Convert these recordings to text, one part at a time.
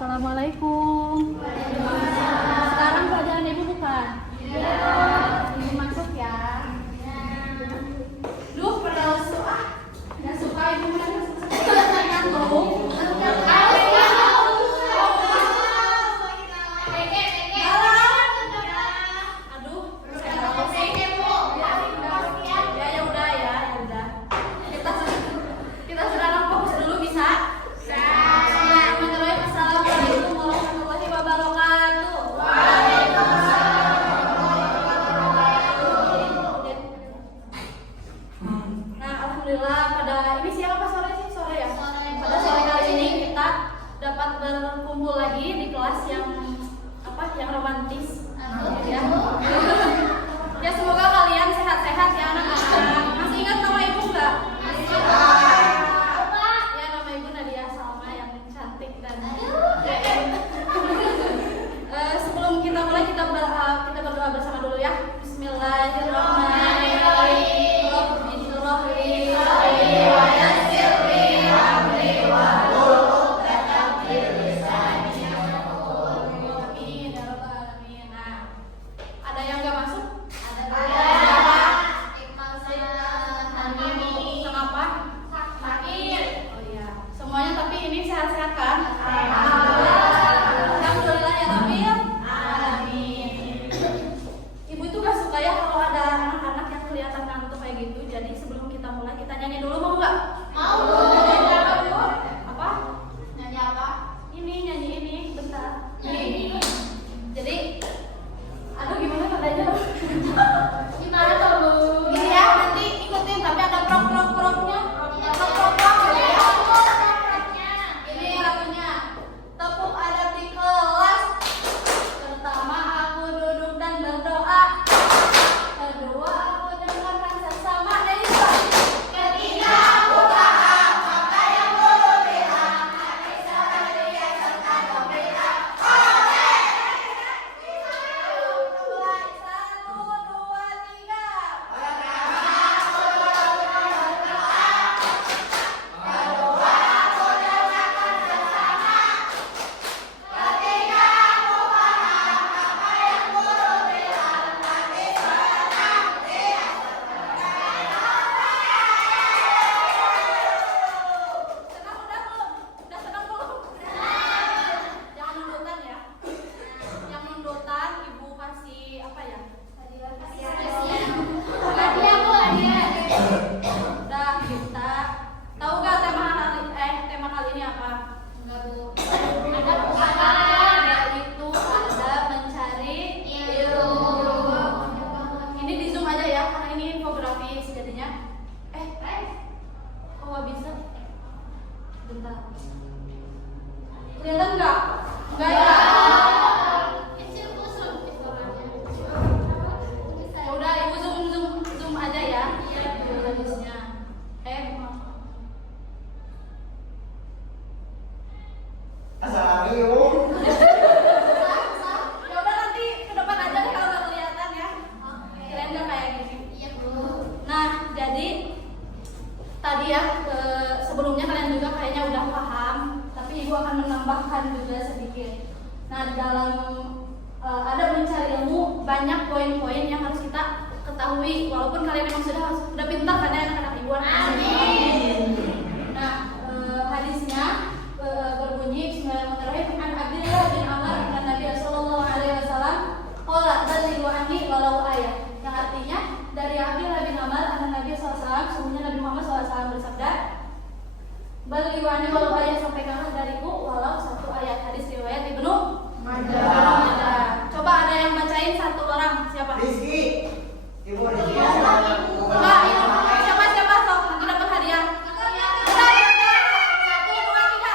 Assalamualaikum. Sekarang pelajaran Ibu bukan? Ibu masuk ya. Duh, pada lesu Nggak suka Ibu masuk. Ngantuk. Berkumpul lagi di kelas yang romantis ya. Ya semoga kalian sehat-sehat ya anak-anak. Masih ingat nama Ibu nggak? Ya nama Ibu Nadia Salma yang cantik dan sebelum kita mulai kita berdoa bersama dulu ya. Bismillahirrahmanirrahim. Kelihatan nggak? Nggak ya? Ya udah, Ibu zoom aja ya. Habisnya. Assalamualaikum. Ya udah nanti ke depan aja deh kalau nggak kelihatan ya. Kirain nggak kayak gini. Iya Bu. Nah, jadi tadi ya sebelumnya kalian juga kayaknya udah paham. Ibu akan menambahkan juga sedikit. Nah, di dalam ada mencari ilmu banyak poin-poin yang harus kita ketahui. Walaupun kalian memang sudah pintar kan ya anak-anak Ibu. Amin. Nah, hadisnya berbunyi Bismillahirrahmanirrahim. An Abdullah bin Amr an Nabi sallallahu alaihi wasallam qala balighu anni walau ayat. Yang artinya dari Abdullah bin Amr an Nabi sallallahu alaihi wasallam, sesungguhnya Nabi Muhammad sallallahu alaihi wasallam bersabda, Baliwani walau ayat sampaikanlah dariku walau satu ayat. Hadis riwayat Ibnu Majah. Coba ada yang bacain satu orang, siapa? Rizky. Ibu Rizky. Enggak, siapa sok nanti dapat hadiah. Satu, dua, tiga. Iya. Ayo Ibu baca.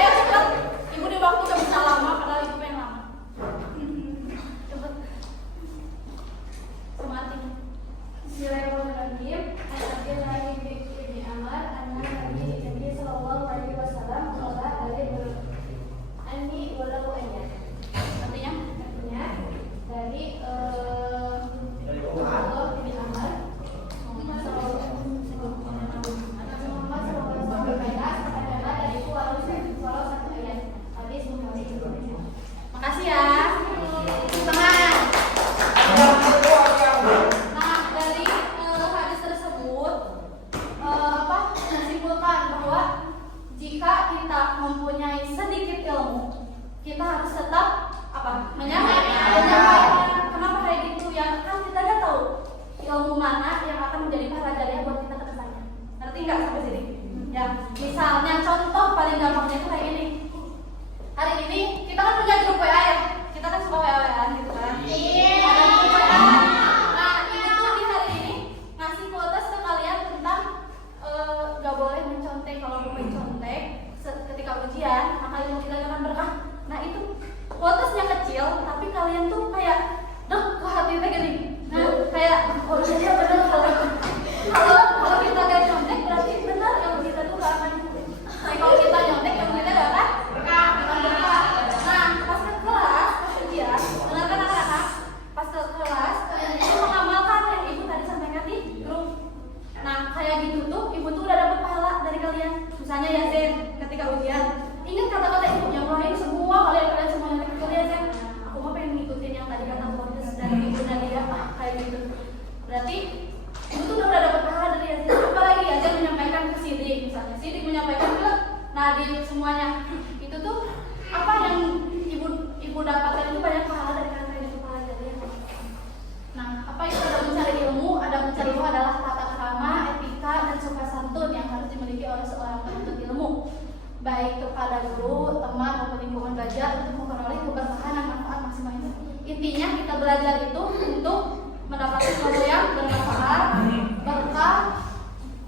Ayo cepat. Ibu di waktu gak bisa lama padahal Ibu pengen lama. mempunyai sedikit ilmu, kita harus tetap apa? Menyampaikan. Kenapa kayak gitu ya? Kan kita nggak tahu ilmu mana yang akan menjadi pahala buat kita ke depannya. Ngerti nggak sampai sini? Ya, misalnya contoh paling gampangnya itu kayak ini. Hari ini kita kan punya grup WA ya. Kita kan suka WA-WA gitu kan. Iya. Nah, ini tuh di hari ini ngasih quotes ke kalian tentang gak boleh mencontek. Kalau mau mencontek ketika ujian, maka ilmu kita akan berkah. Nah, itu quotesnya kecil, tapi kalian tuh kayak deh ke hati kita gini. Nah, kayak oh iya benar kalau kita gak contek berarti benar ilmu kita tuh gak akan. Nah, kalau kita nyontek ilmu kita gak akan berkah. Nah, pas ke kelas, pas ujian, dengarkan anak-anak, pas ke kelas kalian itu mengamalkan yang ibu tadi sampaikan di grup. Nah, kayak gitu tuh ibu tuh udah dapat pahala dari kalian. Misalnya ya Zen, ketika ujian, ingat kata-kata ibu yang lain semua kalian semua yang kalian Zen. Aku mau pengen ngikutin yang tadi kata Borges dari ibu Nadia, kayak gitu. Berarti ibu tuh udah dapat pahala dari ya Zen. Apalagi ya Zen menyampaikan ke Sidik, misalnya Sidik menyampaikan ke Nadine semuanya. Itu tuh apa yang ibu dapatkan itu banyak pahala dari kata itu pahala dari ya. Nah, apa itu ada mencari ilmu? Ada mencari ilmu adalah tata krama, etika, dan sopan santun yang harus dimiliki oleh seorang penuntut ilmu, baik kepada guru, teman, maupun lingkungan belajar untuk memperoleh keberkahan dan manfaat maksimal itu. Intinya kita belajar itu untuk mendapatkan sesuatu yang bermanfaat, berkah.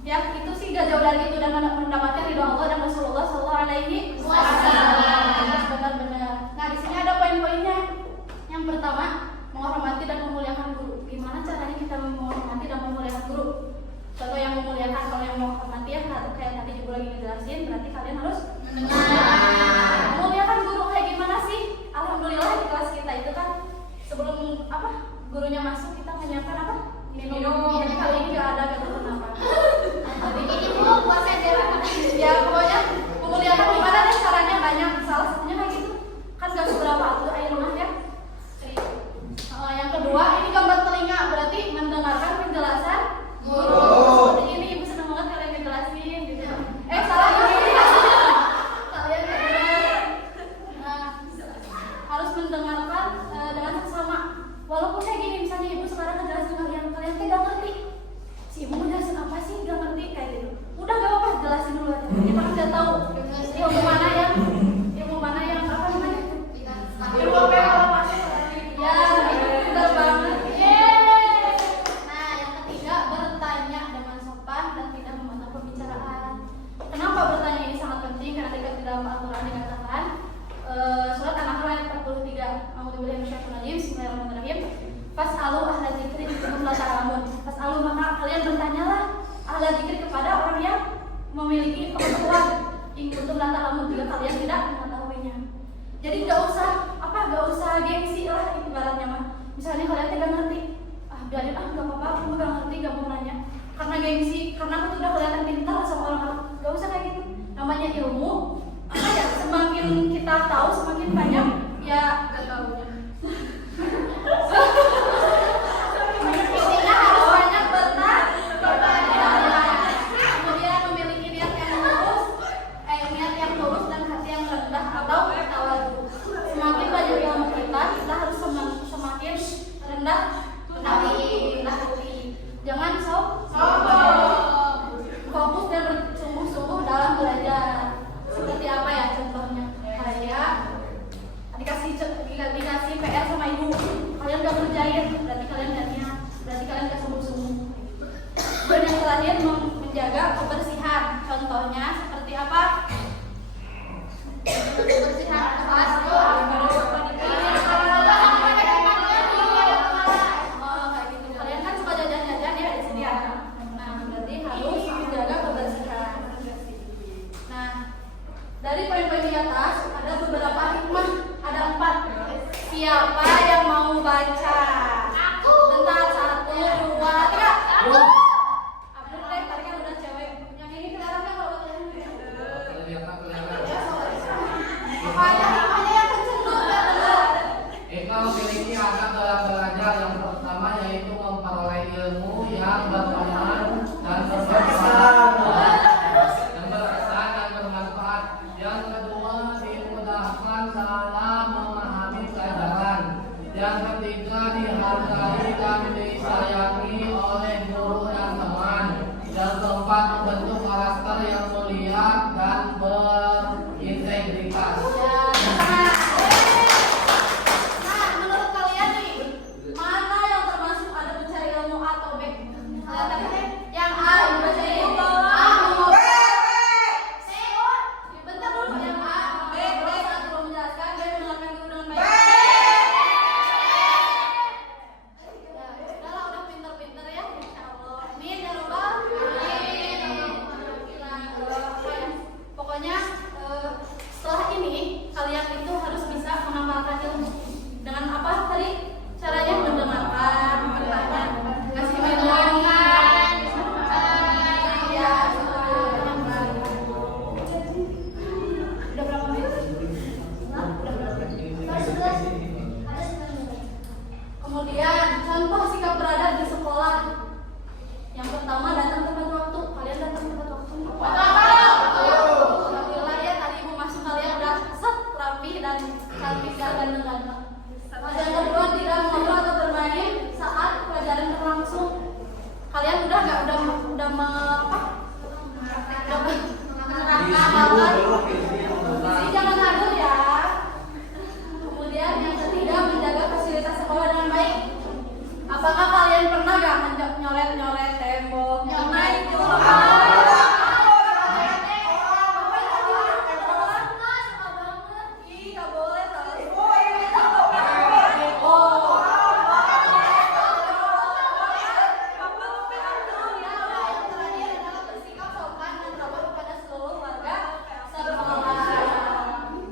Ya itu sih gak jauh dari itu dan mendapatkan ridho Allah dan Rasulullah Sallallahu Alaihi Wasallam. Benar-benar. Nah di sini ada poin-poinnya. Yang pertama, menghormati dan memuliakan guru. Gimana caranya kita menghormati dan memuliakan guru? Contoh yang memuliakan, kalau yang menghormati ya kayak tadi juga lagi ngejelasin, berarti kalian harus mendengar. Memuliakan guru kayak gimana sih? Alhamdulillah di kelas kita itu kan sebelum gurunya masuk kita menyiapkan minum. Jadi kali ini nggak ada kenapa. Jadi ini bu buat saya ya pokoknya memuliakan gimana deh caranya banyak. Salah satunya kayak gitu kan nggak seberapa tuh air rumah ya. Yang kedua ini gambar telinga, berarti mendengarkan penjelasan guru. Seperti ini ibu senang banget kalian ngejelasin gitu. Salah ini kalian benar. Nah harus mendengarkan dengan seksama. Walaupun kayak gini misalnya ibu sekarang ngejelasin kalian tuh gak ngerti. Si ibu ngejelasin apa sih gak ngerti kayak gitu. Udah gak apa-apa jelasin dulu aja. Kita kan udah tahu ilmu mana yang apa namanya? Ilmu apa yang kalau masuk ya itu benar banget. Nah yang ketiga bertanya dengan sopan dan tidak memotong pembicaraan. Kenapa bertanya ini sangat penting? Karena di dalam Al-Quran dikatakan surat An-Nahl ayat 43. A'udzubillahi minasyaitonir rajim. Bismillahirrahmanirrahim. Fas'alu ahla dzikri in kuntum la ta'lamun. Fas'alu maka kalian bertanyalah ahla dzikri kepada orang yang memiliki pengetahuan. In kuntum la ta'lamun jika kalian tidak mengetahuinya. Jadi enggak usah gengsi lah ibaratnya mah. Misalnya kalian tidak ngerti, biarin enggak apa-apa, aku enggak ngerti, enggak mau nanya. Karena gengsi, karena aku udah kelihatan pintar sama orang-orang. Enggak usah kayak gitu. Namanya ilmu, semakin kita tahu semakin banyak ya enggak tahunya. Intinya harus banyak bertanya, kemudian memiliki niat yang lurus dan hati yang rendah atau tawadu. Semakin banyak ilmu kita harus semakin rendah hati. Jangan fokus dan bersungguh-sungguh dalam belajar. Seperti apa ya contohnya? Kayak dikasih PR sama ibu, kalian gak kerjain, berarti kalian gak niat, berarti kalian gak sungguh-sungguh. Dan yang terakhir menjaga kebersihan. Contohnya seperti apa? Kebersihan kelas kayak gitu. Kalian kan suka jajan-jajan ya di sini ya. Nah berarti harus menjaga kebersihan. Nah dari poin-poin di atas ada beberapa hikmah, ada 4. Siapa yang mau baca? Aku. Bentar, 1, 2, 3. Aku. Abdul deh, tadi kan udah cewek. Yang ini kelihatan kan kalau kelihatan? Apa aja hikmahnya yang kenceng dulu ya benar. Hikmah memiliki anak dalam belajar yang pertama yaitu memperoleh ilmu yang bermanfaat dan bermanfaat. Yang kedua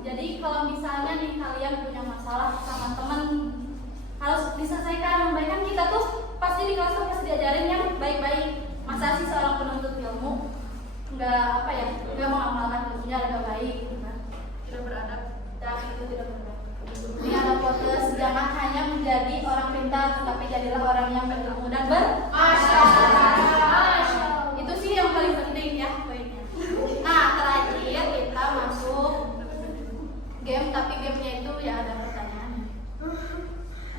Jadi kalau misalnya nih kalian punya masalah sama teman harus diselesaikan. Membaikan kita tuh pasti di kelas tuh pasti diajarin yang baik-baik. Masa sih seorang penuntut ilmu nggak mengamalkan ilmunya dengan baik, tidak beradab, dan itu tidak beradab. Ini ada quotes, jangan hanya menjadi orang pintar, tapi jadilah orang yang berilmu dan bermasyarakat. Itu sih yang paling penting ya poinnya. Nah terakhir kita masuk game, tapi gamenya itu ya ada pertanyaan.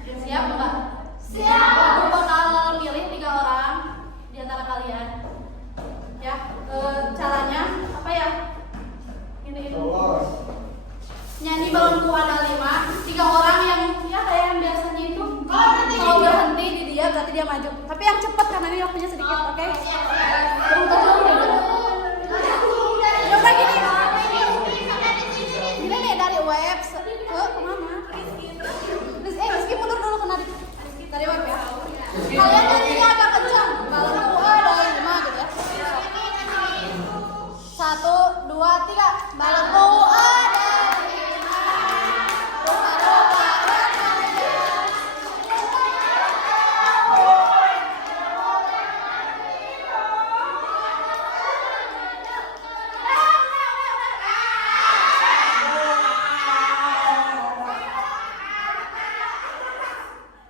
Siap nggak? Siap. Aku bakal milih 3 orang di antara kalian. Ya, caranya apa ya? Ini nyanyi balonku ada 5. 3 orang yang ya kayak yang biasanya itu kalau berhenti di dia berarti dia maju. Tapi yang cepat karena ini waktunya sedikit, oke? Coba gini. Ini nih dari web ke kemana? Rizky mundur dulu kena dari web ya. Kalian nyanyinya agak kencang. Balonku ada 5 gitu ya. 1, 2, 3. Balonku ada 5. Rupa-rupa remaja.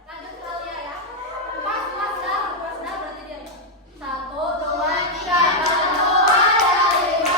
Lanjut kalian ya. Pas dah berarti dia. 1, 2, 3. Balonku ada 5.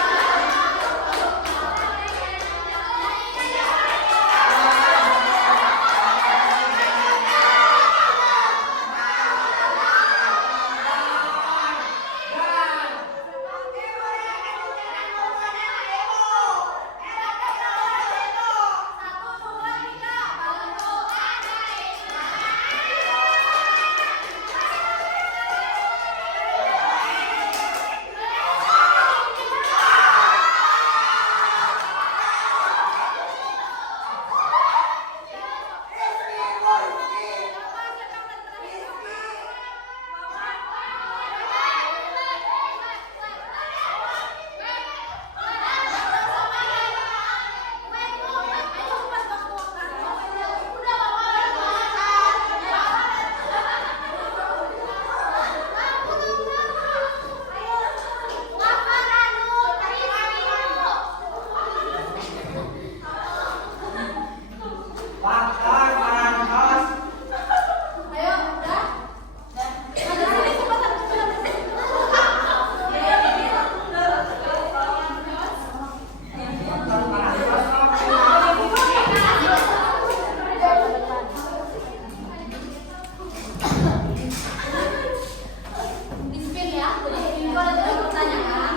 Disiplin ya. Jadi itu ada 3 pertanyaan.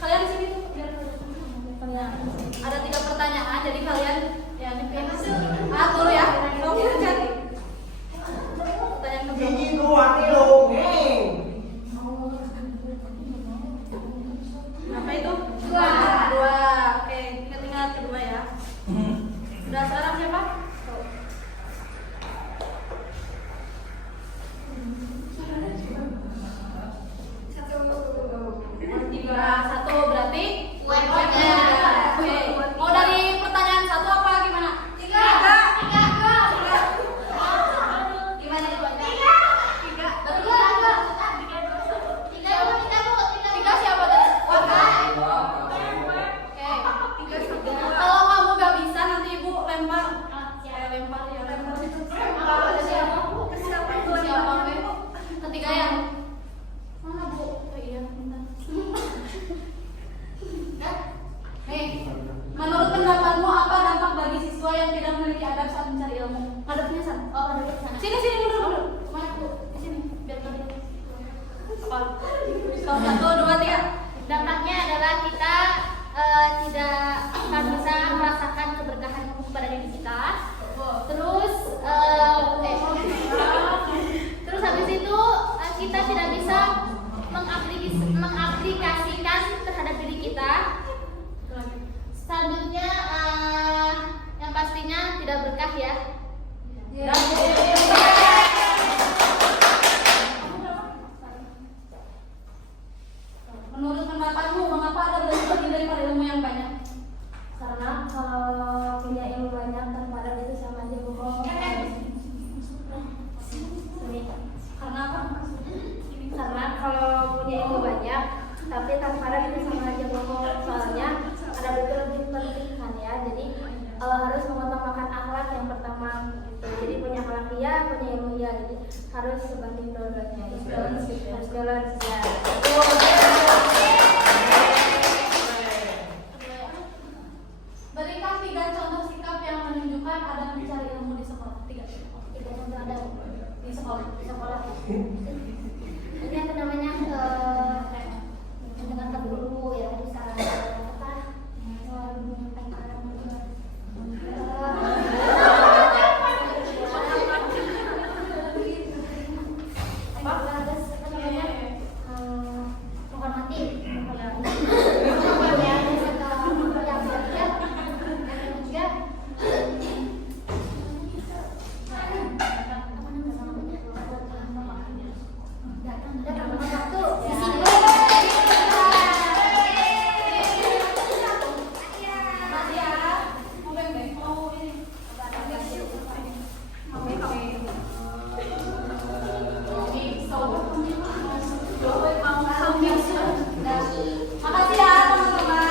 Kalian di sini tuh biar ada 3 pertanyaan. Jadi kalian ya dipilih. Dulu ya. Oke, cari. Pertanyaan kedua. Apa itu? 2. Oke, tinggal kedua ya. Udah sekarang siapa? Satu berarti webnya. Oke. Mau dari pertanyaan 1 apa gimana? 3. Gimana itu? 3. Betul enggak? 3 siapa tadi? Oke. Kalau kamu gak bisa nanti ibu lempar. Lempar itu. Siapa? Ketiga yang mana bu? Oh iya, bentar. Nih, menurut pendapatmu apa dampak bagi siswa yang tidak memiliki adab saat mencari ilmu? Adabnya sana. Oh, adabnya sana. Sini mundur. Mana bu? Di sini. Biar kalian. Apa? 1, 2, 3. Dampaknya adalah kita tidak akan bisa merasakan keberkahan kepada diri kita. Terus habis itu kita tidak bisa mengaplikasikan akhlak yang pertama gitu. Jadi punya akhlak iya, punya ilmu iya. Jadi harus sebanding dua-duanya. Harus balance ya. Berikan 3 contoh sikap yang menunjukkan ada mencari ilmu di sekolah. 3 contoh ada di sekolah. di sekolah. Ini apa namanya? Mendengarkan guru ya, bisa apa? Makasih ya teman-teman.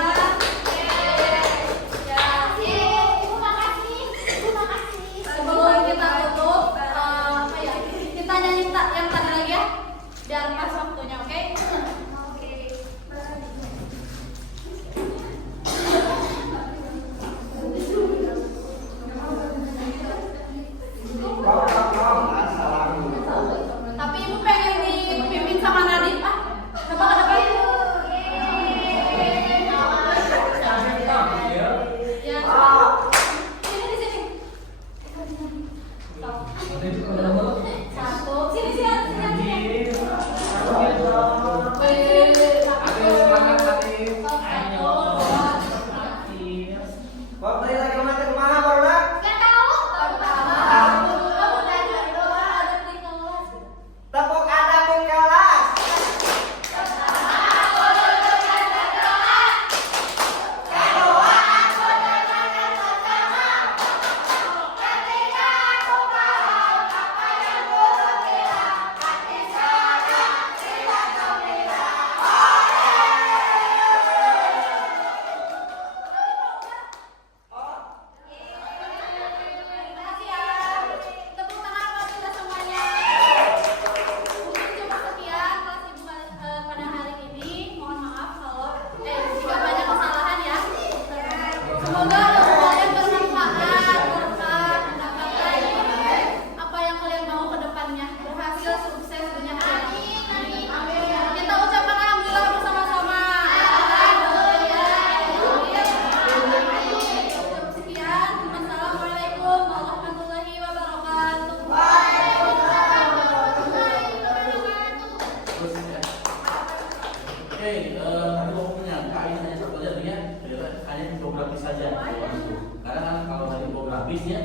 Sebelum kita tutup, apa ya? Kita nyanyi yang tadi lagi ya, biar pas waktunya, oke? Tapi ibu pengen dipimpin sama Nadif, coba ke depan. Ya, sini di sini. Satu, sini sini. Ayo semangat tadi. Waktu lagi kemana baru nak? Tepuk adab di kelas. Makasih ya. Tepuk tangan buat kita semuanya. Mungkin cukup sekian kelas ibu pada hari ini. Mohon maaf kalau jika banyak kesalahan ya. Semoga semuanya bermanfaat, berkah, mendapatkan apa yang kalian mau ke depannya. Berhasil, sukses, banyak amin. Kita ucapkan alhamdulillah bersama-sama. Sekian, wassalamualaikum warahmatullahi wabarakatuh. Oke, aku punya kali hanya satu aja nih ya, hanya infografis saja. Karena kan kalau dari infografisnya